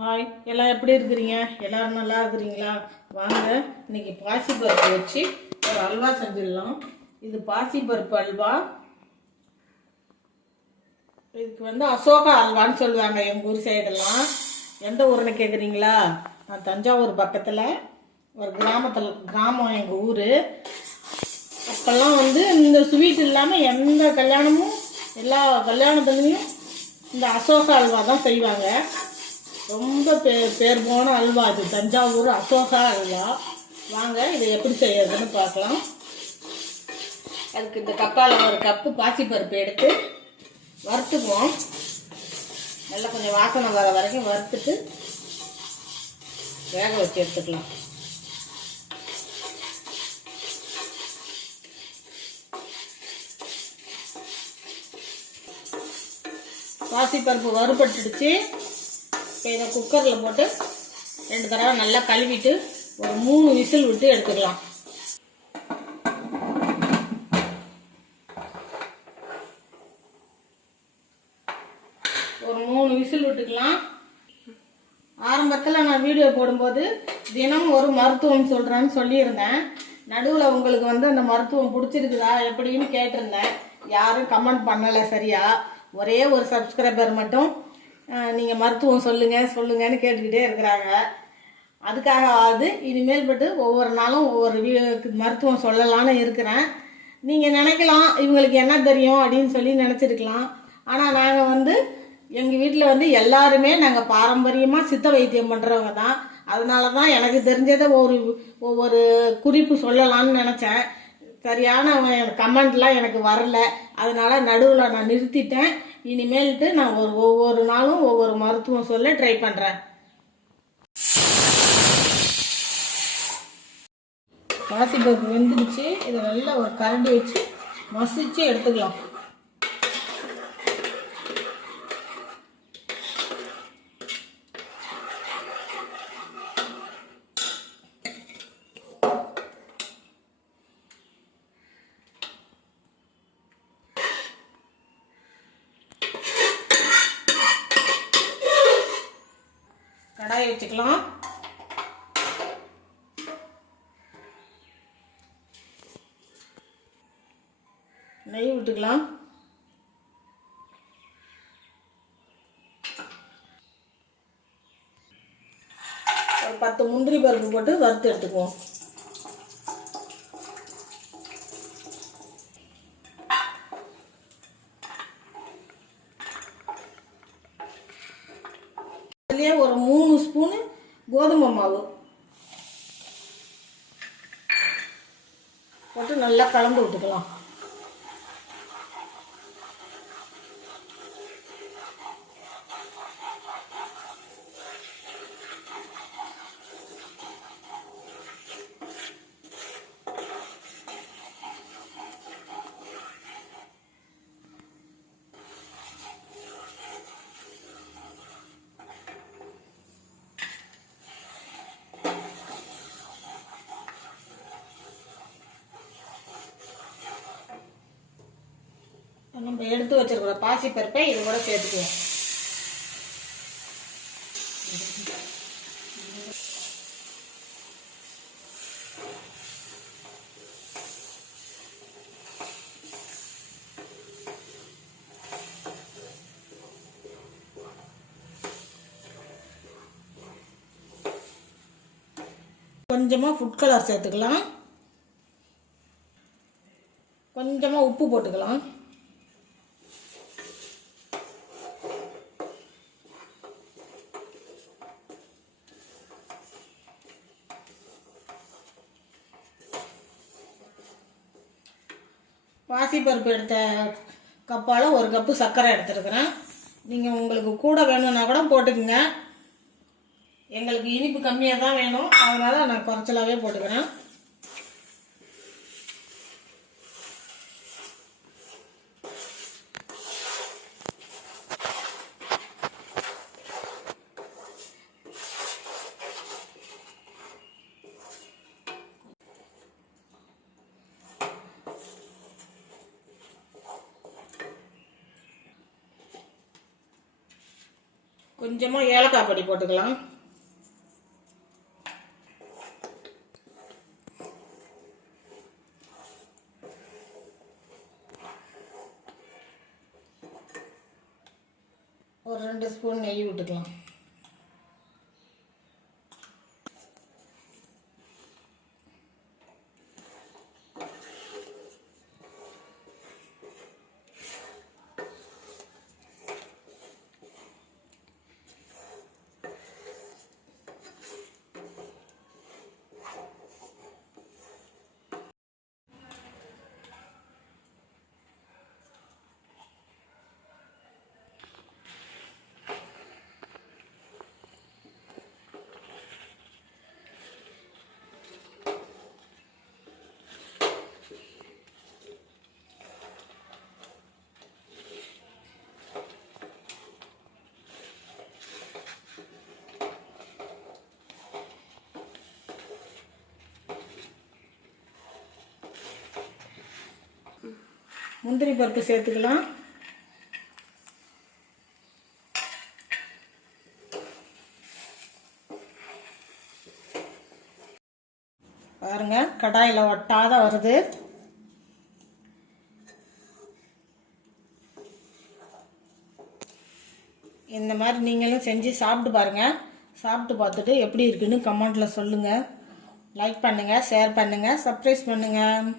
Hi, எல்லாம் எப்படி இருக்கிறீங்க? எல்லோரும் நல்லா இருக்கிறீங்களா? வாங்க, இன்னைக்கு பாசிப்பருப்பு வச்சு ஒரு அல்வா செஞ்சிடலாம். இது பாசிப்பருப்பு அல்வா. இதுக்கு அசோகா அல்வான்னு சொல்லுவாங்க எங்கள் ஊர் சைடெல்லாம். எந்த ஊர்னு கேட்குறீங்களா? நான் தஞ்சாவூர் பக்கத்தில் ஒரு கிராமம் எங்கள் ஊர். அப்போல்லாம் இந்த ஸ்வீட் இல்லாமல் எந்த கல்யாணமும் எல்லா கல்யாணத்துலேயும் இந்த அசோகா அல்வா தான் செய்வாங்க. ரொம்ப பேர் போன அல்வா இது, தஞ்சாவூர் அசோகா அல்வா. வாங்க இதை எப்படி செய்யறதுன்னு பார்க்கலாம். அதுக்கு இந்த கப்பால் ஒரு கப்பு பாசிப்பருப்பு எடுத்து வறுத்துக்குவோம். நல்லா கொஞ்சம் வாசனை வர வரைக்கும் வறுத்துட்டு வேக வச்சு எடுத்துக்கலாம். பாசிப்பருப்பு வறுபட்டுடுச்சு. இப்போ இதை குக்கரில் போட்டு 2 தடவை நல்லா கழுவிட்டு ஒரு 3 விசில் விட்டு எடுத்துக்கலாம். ஒரு 3 விசில் விட்டுக்கலாம். ஆரம்பத்தில் நான் வீடியோ போடும்போது தினம் ஒரு மருத்துவம் சொல்கிறேன்னு சொல்லியிருந்தேன். நடுவில் உங்களுக்கு அந்த மருத்துவம் பிடிச்சிருக்குதா எப்படின்னு கேட்டிருந்தேன். யாரும் கமெண்ட் பண்ணலை சரியா. ஒரே ஒரு சப்ஸ்கிரைபர் மட்டும் நீங்கள் மருத்துவம் சொல்லுங்கன்னு கேட்டுக்கிட்டே இருக்கிறாங்க. அதுக்காகவாவது இனிமேல் பட்டு ஒவ்வொரு நாளும் ஒவ்வொரு மருத்துவம் சொல்லலான்னு இருக்கிறேன். நீங்கள் நினைக்கலாம் இவங்களுக்கு என்ன தெரியும் அப்படின்னு சொல்லி நினச்சிருக்கலாம். ஆனால் நாங்கள் எங்கள் வீட்டில் எல்லாருமே நாங்கள் பாரம்பரியமாக சித்த வைத்தியம் பண்ணுறவங்க தான். அதனால தான் எனக்கு தெரிஞ்சதை ஒவ்வொரு குறிப்பு சொல்லலான்னு நினச்சேன். சரியான கமெண்ட்லாம் எனக்கு வரல. அதனால் நடுவில் நான் நிறுத்திட்டேன். இனிமேல்ட்டு நான் ஒவ்வொரு நாளும் ஒவ்வொரு மருத்துவம் சொல்ல ட்ரை பண்ணுறேன். பாசிப்பருப்பு வெந்துடுச்சு. இதை நல்லா ஒரு கரண்டி வச்சு மசிச்சு எடுத்துக்கலாம். கடாயை வச்சுக்கலாம். நெய் விட்டுக்கலாம். ஒரு 10 முந்திரி பருப்பு போட்டு வறுத்து எடுத்துக்குவோம். அதுலேயே ஒரு 3 ஸ்பூனு கோதுமை மாவு போட்டு நல்லா கலந்து விட்டுக்கலாம். நம்ம எடுத்து வச்சிருக்கிற பாசிப்பருப்பை இது கூட சேர்த்துக்குவோம். கொஞ்சமா ஃபுட் கலர் சேர்த்துக்கலாம். கொஞ்சமா உப்பு போட்டுக்கலாம். பாசிப்பருப்பு எடுத்த கப்பால் 1 கப்பு சர்க்கரை எடுத்துருக்குறேன். நீங்கள் உங்களுக்கு கூட வேணும்னா கூட போட்டுக்குங்க. எங்களுக்கு இனிப்பு கம்மியாக தான் வேணும், அதனால் நான் குறைச்சலாகவே போட்டுக்கிறேன். கொஞ்சமாக ஏலக்காய் பொடி போட்டுக்கலாம். ஒரு 2 ஸ்பூன் நெய் விட்டுக்கலாம். முந்திரி பருப்பு சேர்த்துக்கலாம். பாருங்க, கடாயில் ஒட்டாத வருது. இந்த மாதிரி நீங்களும் செஞ்சு சாப்பிட்டு பாருங்கள். சாப்பிட்டு பார்த்துட்டு எப்படி இருக்குன்னு கமெண்ட்டில் சொல்லுங்கள். லைக் பண்ணுங்கள், ஷேர் பண்ணுங்கள், சப்ஸ்கிரைப் பண்ணுங்கள்.